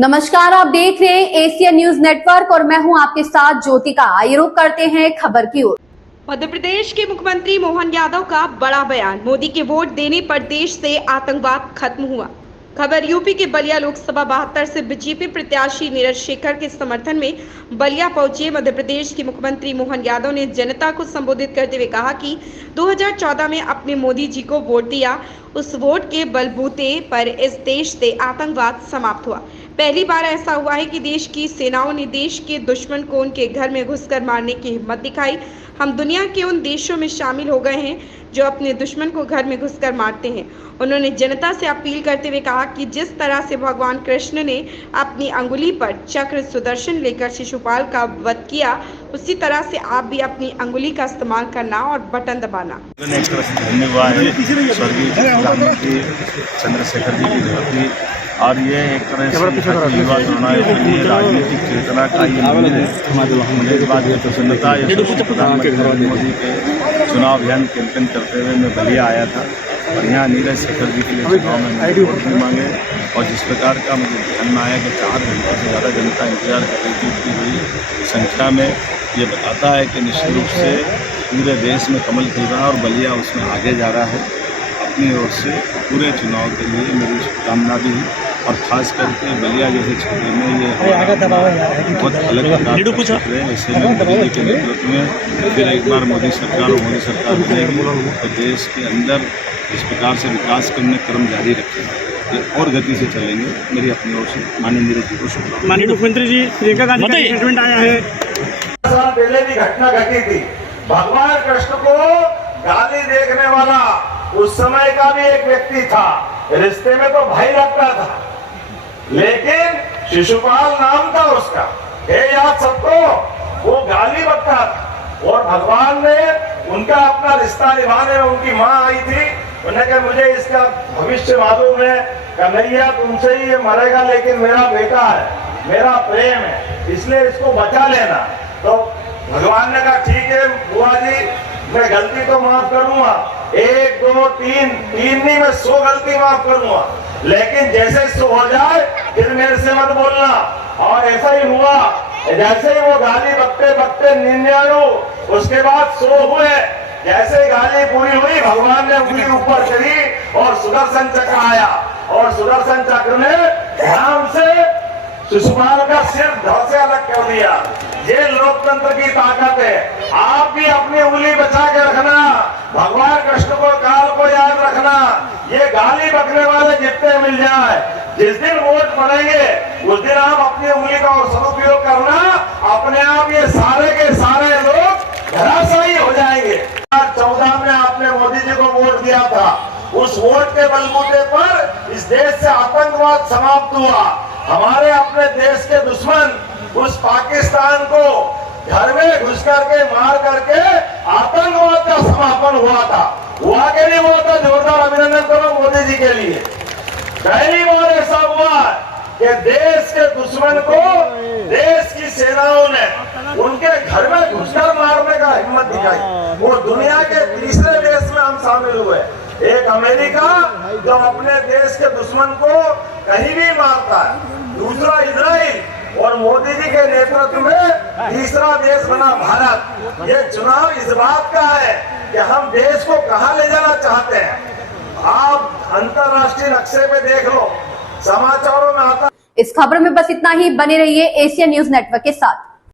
नमस्कार, आप देख रहे हैं एशियन न्यूज नेटवर्क और मैं हूं आपके साथ ज्योतिका। आइए रुक करते हैं खबर की ओर। मध्य प्रदेश के मुख्यमंत्री मोहन यादव का बड़ा बयान, मोदी के वोट देने पर देश से आतंकवाद खत्म हुआ। खबर यूपी के बलिया लोकसभा 72 से बीजेपी प्रत्याशी नीरज शेखर के समर्थन में बलिया पहुंचे मध्य प्रदेश के मुख्यमंत्री मोहन यादव ने जनता को संबोधित करते हुए कहा कि 2014 में अपने मोदी जी को वोट दिया, उस वोट के बलबूते पर इस देश से आतंकवाद समाप्त हुआ। पहली बार ऐसा हुआ है कि देश की सेनाओं ने देश के दुश्मन को उनके घर में घुसकर मारने की हिम्मत दिखाई। हम दुनिया के उन देशों में शामिल हो गए हैं जो अपने दुश्मन को घर में घुसकर मारते हैं। उन्होंने जनता से अपील करते हुए कहा कि जिस तरह से भगवान कृष्ण ने अपनी अंगुली पर चक्र सुदर्शन लेकर शिशुपाल का वध किया, उसी तरह से आप भी अपनी अंगुली का इस्तेमाल करना और बटन दबाना। धन्यवाद स्वर्गीय प्रधानमंत्री चंद्रशेखर जी की धरती और ये एक तरह से युवा चुनाव के लिए राजनीतिक चेतना का ये मंदिर है। मुझे इस बात की प्रसन्नता है प्रधानमंत्री नरेंद्र मोदी के चुनाव अभियान कैंपेन करते हुए मैं बलिया आया था और यहाँ नीरज शेखर जी के लिए चुनाव में वोट भी मांगे और जिस प्रकार का मुझे ध्यान में आया कि 4 घंटे से ज़्यादा जनता इंतजार कर रही थी, उतनी हुई संख्या में ये बताता है कि निश्चित रूप से पूरे देश में कमल खिल रहा है और बलिया उसमें आगे जा रहा है। अपनी ओर से पूरे चुनाव के लिए मेरी शुभकामना भी है और खास करके बलिया जैसे क्षेत्र में ये बहुत अलग प्रकार है। ऐसे में मोदी जी के नेतृत्व में फिर एक बार मोदी सरकार बनेगी तो देश के अंदर इस प्रकार से विकास करने क्रम जारी रखेंगे, ये और गति से चलेंगे। मेरी अपनी ओर से माननीय नीरज जी को शुभकामनाएं। माननीय मुख्यमंत्री जी, प्रियंका गांधी का स्टेटमेंट आया है। साल पहले भी घटना घटी थी, भगवान कृष्ण को गाली देखने वाला उस समय का भी एक व्यक्ति था, रिश्ते में तो भाई लगता था, लेकिन शिशुपाल नाम था उसका, हे याद सबको, वो गाली बकता था और भगवान ने उनका अपना रिश्ता निभाने में उनकी माँ आई थी। उन्होंने कहा मुझे इसका भविष्य मालूम है, कन्हैया तुमसे ही ये मरेगा लेकिन मेरा बेटा है, मेरा प्रेम है, इसलिए इसको बचा लेना। तो भगवान ने कहा ठीक है बुआ जी, मैं गलती तो माफ करूंगा, 1 2 3 नहीं, मैं 100 गलती माफ करूंगा, लेकिन जैसे 100 हो जाए फिर मेरे से मत बोलना। और ऐसा ही हुआ, जैसे ही वो गाली बकते बकते 99, उसके बाद 100 हुए, जैसे गाली पूरी हुई भगवान ने उंगली ऊपर करी और सुदर्शन चक्र आया और सुदर्शन चक्र ने ध्यान से शिशुपाल का सिर धड़ से अलग कर दिया। ये लोकतंत्र की ताकत है। आप भी अपनी उंगली बचा के रखना, भगवान कृष्ण को काल को याद रखना। ये गाली बकने वाले जितने मिल जाए, जिस दिन वोट पड़ेंगे उस दिन आप अपनी उंगली का और सदुपयोग करना, अपने आप ये सारे के सारे लोग धराशायी हो जाएंगे। 2014 में आपने मोदी जी को वोट दिया था, उस वोट के बलबूते पर इस देश से आतंकवाद समाप्त हुआ। हमारे अपने देश के दुश्मन उस पाकिस्तान को घर में घुस करके मार करके आतंकवाद का समापन हुआ था। हुआ के नहीं हुआ था? जोरदार अभिनंदन करो मोदी जी के लिए। पहली बार ऐसा हुआ कि देश के दुश्मन को देश की सेनाओं ने उनके घर में घुसकर मारने का हिम्मत दिखाई। वो दुनिया के तीसरे देश में हम शामिल हुए, एक अमेरिका जो अपने देश के दुश्मन को कहीं भी मारता है, दूसरा इजराइल और मोदी जी के नेतृत्व में तीसरा देश बना भारत। ये चुनाव इस बात का है कि हम देश को कहां ले जाना चाहते हैं। आप अंतरराष्ट्रीय नक्शे पे देख लो, समाचारों में आता। इस खबर में बस इतना ही। बने रहिए एशियन न्यूज नेटवर्क के साथ।